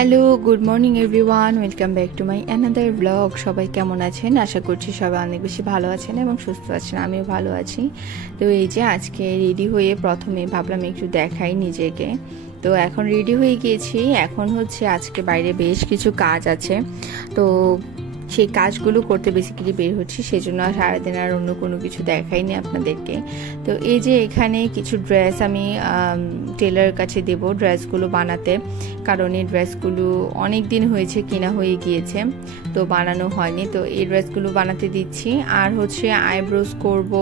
Hello, good morning everyone, welcome back to my another blog. সবাই কেমন আছেন? আশা করছি সবাই অনেক বেশি ভালো আছেন এবং সুস্থ আছেন। আমিও ভালো আছি। তো এই যে আজকে রেডি হয়ে প্রথমে ভাবলাম একটু দেখাই নিজেকে। তো এখন রেডি হয়ে গিয়েছি। এখন হচ্ছে আজকে বাইরে বেশ কিছু কাজ আছে, তো সেই কাজগুলো করতে বেসিক্যালি বের হচ্ছি, সেজন্য সারাদিন আর অন্য কোনো কিছু দেখাইনি আপনাদেরকে। তো এই যে এখানে কিছু ড্রেস আমি টেলারের কাছে দেব ড্রেসগুলো বানাতে, কারণ এই ড্রেসগুলো অনেক দিন হয়েছে কেনা হয়ে গিয়েছে, তো বানানো হয়নি। তো এই ড্রেসগুলো বানাতে দিচ্ছি। আর হচ্ছে আইব্রোজ করব,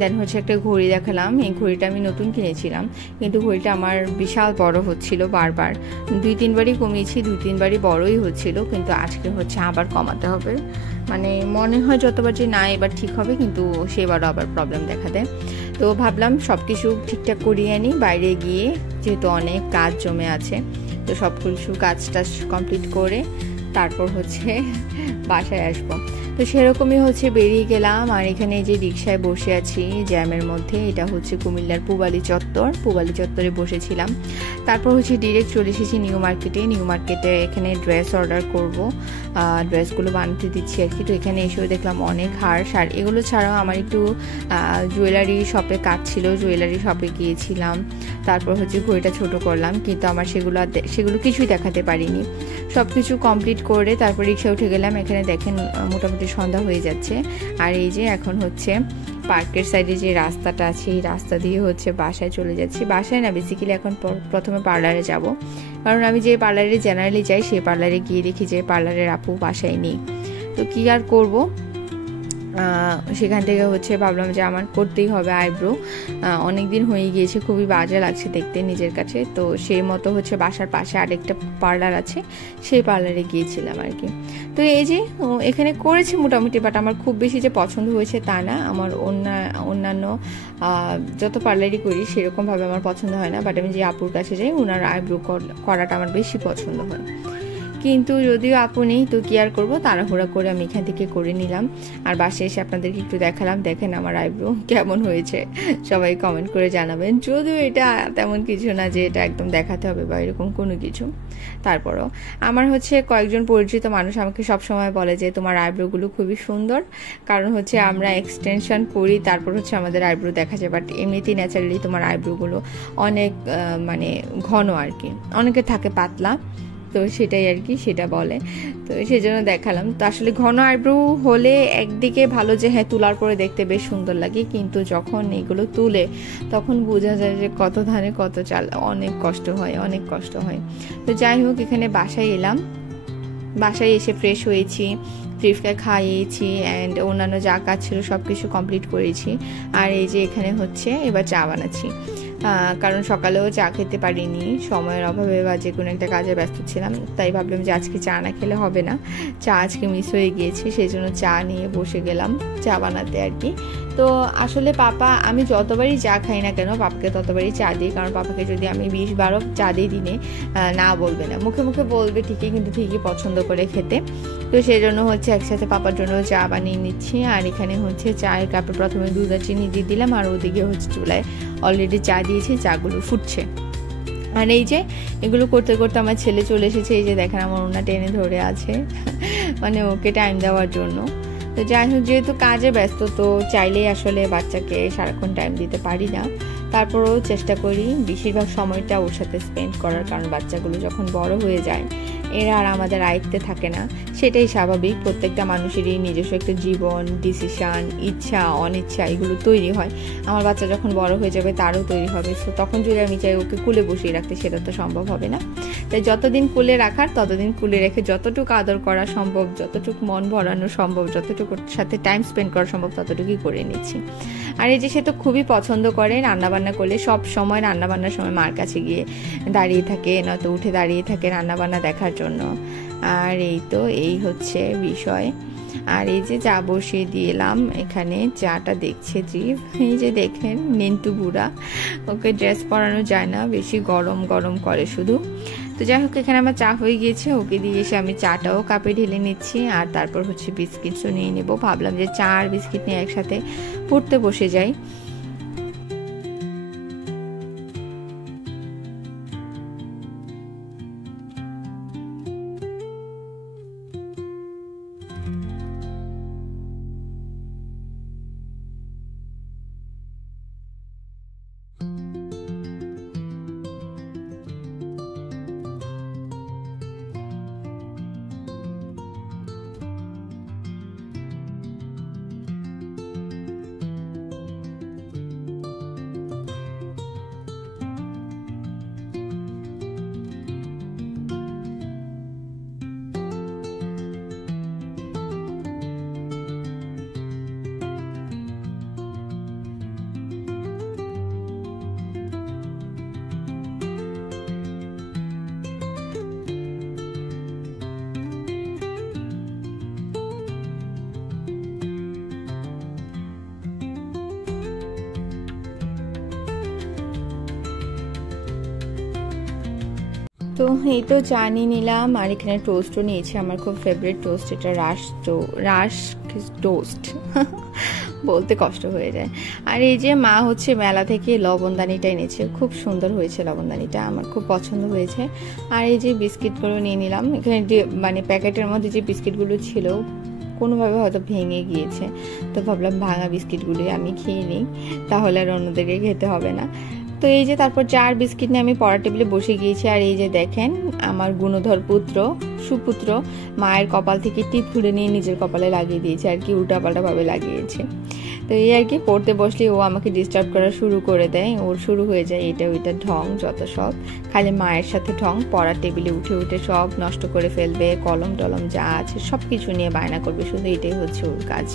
দেন হচ্ছে একটা ঘড়ি দেখালাম। এই ঘড়িটা আমি নতুন কিনেছিলাম, কিন্তু ঘড়িটা আমার বিশাল বড় হচ্ছিল বারবার। 2-3বারই কমিয়েছি, 2-3বারই বড়ই হচ্ছিল, কিন্তু আজকে হচ্ছে আবার কমাতে হবে। মানে মনে হয় যতবার যে না এবার ঠিক হবে, কিন্তু সেবারও আবার প্রবলেম দেখা দেয়। তো ভাবলাম সব কিছু ঠিকঠাক করিয়ে আনি বাইরে গিয়ে, যেহেতু অনেক কাজ জমে আছে। তো সব কিছু কাজটা কমপ্লিট করে তারপর হচ্ছে বাসায় আসবো। তো সেরকমই হচ্ছে বেরিয়ে গেলাম। আর এখানে যে রিক্সায় বসে আছি জ্যামের মধ্যে, এটা হচ্ছে কুমিল্লার পুবালি চত্বরে বসেছিলাম। তারপর হচ্ছে ডিরেক্ট চলে এসেছি নিউ মার্কেটে। এখানে ড্রেস অর্ডার করব, ড্রেসগুলো বানাতে দিচ্ছি আর কি। তো এখানে এসেও দেখলাম অনেক হার সার। এগুলো ছাড়াও আমার একটু জুয়েলারি শপে কাজ ছিল, জুয়েলারি শপে গিয়েছিলাম। তারপর হচ্ছে ঘড়িটা ছোট করলাম, কিন্তু আমার সেগুলো কিছুই দেখাতে পারিনি। সব কিছু কমপ্লিট করে তারপর রিক্সা উঠে গেলাম। এখানে দেখেন মোটামুটি সন্ধ্যা হয়ে যাচ্ছে। আর এই যে এখন হচ্ছে পার্কের সাইডে যে রাস্তাটা আছে, এই রাস্তা দিয়ে হচ্ছে বাসায় চলে যাচ্ছি। বাসায় না, বেসিক্যালি এখন প্রথমে পার্লারে যাব, কারণ আমি যে পার্লারে জেনারেলি যাই সেই পার্লারে গিয়ে দেখি যে পার্লারের আপু বাসায় নেই। তো কি আর করব, সেখান থেকে হচ্ছে ভাবলাম যে আমার করতেই হবে আইব্রো। অনেক দিন হয়ে গিয়েছে, খুবই বাজে লাগছে দেখতে নিজের কাছে। তো সেই মতো হচ্ছে বাসার পাশে আরেকটা পার্লার আছে, সেই পার্লারে গিয়েছিলাম আর কি। তো এই যে এখানে করেছি মোটামুটি, বাট আমার খুব বেশি যে পছন্দ হয়েছে তা না। আমার অন্যান্য যত পার্লারই করি সেরকমভাবে আমার পছন্দ হয় না, বাট আমি যে আপুর কাছে যাই ওনার আইব্রো করাটা আমার বেশি পছন্দ হয়। কিন্তু যদিও আপু নেই, তো কি আর করবো, তাড়াহুড়া করে আমি এখান থেকে করে নিলাম। আর বাসায় এসে আপনাদেরকে একটু দেখালাম। দেখেন আমার আইব্রো কেমন হয়েছে, সবাই কমেন্ট করে জানাবেন। যদিও এটা তেমন কিছু না যে এটা একদম দেখাতে হবে বা এরকম কোনো কিছু, তারপরও আমার হচ্ছে কয়েকজন পরিচিত মানুষ আমাকে সবসময় বলে যে তোমার আইব্রোগুলো খুবই সুন্দর, কারণ হচ্ছে আমরা এক্সটেনশন করি তারপর হচ্ছে আমাদের আইব্রো দেখা যায়, বাট এমনিতেই ন্যাচারালি তোমার আইব্রোগুলো অনেক মানে ঘন আর কি, অনেকে থাকে পাতলা, তো সেটাই আর কি, সেটা বলে। তো সেজন্য দেখালাম। তো আসলে ঘন আইব্রো হলে একদিকে ভালো যে হ্যাঁ তোলার পরে দেখতে বেশ সুন্দর লাগে, কিন্তু যখন এগুলো তুলে তখন বোঝা যায় যে কত ধানে কত চাল, অনেক কষ্ট হয়। তো যাই হোক, এখানে বাসায় এলাম। বাসায় এসে ফ্রেশ হয়েছি, ত্রিফকে খাইয়েছি, অ্যান্ড অন্যান্য যা কাজ ছিল সব কিছু কমপ্লিট করেছি। আর এই যে এখানে হচ্ছে এবার চা বানাচ্ছি, কারণ সকালেও চা খেতে পারিনি, সময়ের অভাবে বা যে কোনো একটা কাজে ব্যস্ত ছিলাম। তাই ভাবলাম যে আজকে চা না খেলে হবে না, চা আজকে মিস হয়ে গিয়েছে, সেই জন্য চা নিয়ে বসে গেলাম চা বানাতে আর কি। তো আসলে আমি যতবারই চা খাই না কেন পাপাকে ততবারই চা দিই, কারণ পাপাকে যদি আমি 20-12 চা দিই দিনে, না বলবে না, মুখে মুখে বলবে ঠিকই, কিন্তু ঠিকই পছন্দ করে খেতে। তো সেই জন্য হচ্ছে একসাথে পাপার জন্য চা বানিয়ে নিচ্ছি। আর এখানে হচ্ছে চায়ের কাপে প্রথমে দুধ আর চিনি দিয়ে দিলাম, আর ওদিকে হচ্ছে চুলায় অলরেডি চা দিয়েছি, চাগুলো ফুটছে। আর এই যে এগুলো করতে করতে আমার ছেলে চলে এসেছে। এই যে দেখেন আমার ওনা টেনে ধরে আছে মানে ওকে টাইম দেওয়ার জন্য। তো যাই হোক, যেহেতু কাজে ব্যস্ত, তো চাইলেই আসলে বাচ্চাকে সারাক্ষণ টাইম দিতে পারি না, তারপরেও চেষ্টা করি বেশিরভাগ সময়টা ওর সাথে স্পেন্ড করার, কারণ বাচ্চাগুলো যখন বড় হয়ে যায় এরা আর আমাদের আয়ত্তে থাকে না, সেটাই স্বাভাবিক। প্রত্যেকটা মানুষেরই নিজস্ব একটা জীবন, ডিসিশন, ইচ্ছা, অনিচ্ছা এগুলো তৈরি হয়। আমার বাচ্চা যখন বড় হয়ে যাবে তারও তৈরি হবে। সো তখন যদি আমি চাই ওকে কুলে বসিয়ে রাখতে, সেটা তো সম্ভব হবে না। তাই যতদিন কুলে রাখার ততদিন কুলে রেখে যতটুকু আদর করা সম্ভব, যতটুকু মন ভরানো সম্ভব, যতটুকু সাথে টাইম স্পেন্ড করা সম্ভব ততটুকুই করে নিচ্ছি। আর এই যে সে তো খুবই পছন্দ করে রান্নাবান্না করলে, সব সময় রান্নাবান্নার সময় মার কাছে গিয়ে দাঁড়িয়ে থাকে, নয়তো উঠে দাঁড়িয়ে থাকে রান্নাবান্না দেখার জন্য। আর এই হচ্ছে বিষয়। আর এই যে চা বসিয়ে দিলাম, এখানে চাটা দেখছে জিভ, এই যে দেখেন নেন্টু বুড়া, ওকে ড্রেস পরানো যায় না, বেশি গরম গরম করে শুধু। তো যাই হোক, এখানে আমার চা হয়ে গিয়েছে, ওকে দিয়ে এসে আমি চাটাও কাপে ঢেলে নিচ্ছি। আর তারপর হচ্ছে বিস্কিটসও নিয়ে নেবো, ভাবলাম যে চা আর বিস্কিট নিয়ে একসাথে পড়তে বসে যাই। তো এই তো চা নিয়ে নিলাম, আর এখানে টোস্টও নিয়েছি, আমার খুব ফেভারিট টোস্ট এটা, রাশ টোস্ট বলতে কষ্ট হয়ে যায়। আর এই যে মা হচ্ছে মেলা থেকে লবণদানিটা এনেছে, খুব সুন্দর হয়েছে লবণদানিটা, আমার খুব পছন্দ হয়েছে। আর এই যে বিস্কিটগুলো নিয়ে নিলাম, এখানে মানে প্যাকেটের মধ্যে যে বিস্কিটগুলো ছিল কোনোভাবে হয়তো ভেঙে গিয়েছে, তো ভাবলাম ভাঙা বিস্কিটগুলোই আমি খেয়ে নিই, তাহলে আর অন্যদেরকে খেতে হবে না। তো এই যে তারপর 4 বিস্কিট নিয়ে আমি পড়ার টেবিলে বসে গিয়েছি। আর এই যে দেখেন আমার গুণধর পুত্র সুপুত্র মায়ের কপাল থেকে টিপ খুলে নিয়ে নিজের কপালে লাগিয়ে দিয়েছে, আর কি উল্টাপাল্টা ভাবে লাগিয়েছে। তো এই আর কি, পড়তে বসলে ও আমাকে ডিস্টার্ব করা শুরু করে দেয়, ওর শুরু হয়ে যায় এটা ওইটা ঢং, যত সব খালি মায়ের সাথে ঢং, পড়ার টেবিলে উঠে উঠে সব নষ্ট করে ফেলবে, কলম টলম যা আছে সব কিছু নিয়ে বায়না করবে, শুধু এটাই হচ্ছে ওর কাজ।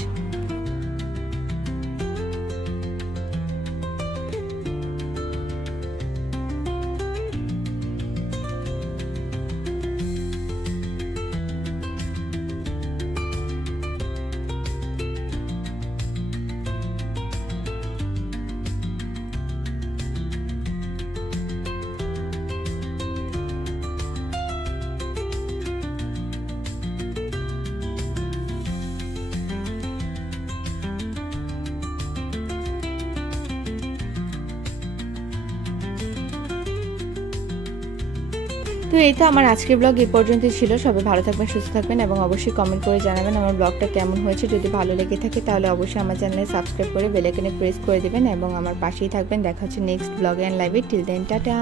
তো এই তো আমার আজকের ব্লগ এই পর্যন্তই ছিল। সবাই ভালো থাকবেন, সুস্থ থাকবেন, এবং অবশ্যই কমেন্ট করে জানাবেন আমার ব্লগটা কেমন হয়েছে। যদি ভালো লেগে থাকে তাহলে অবশ্যই আমার চ্যানেলে সাবস্ক্রাইব করে বেল আইকনে প্রেস করে দিবেন এবং আমার পাশেই থাকবেন। দেখা হচ্ছে নেক্সট ব্লগে অ্যান্ড লাইভে। Till then tata.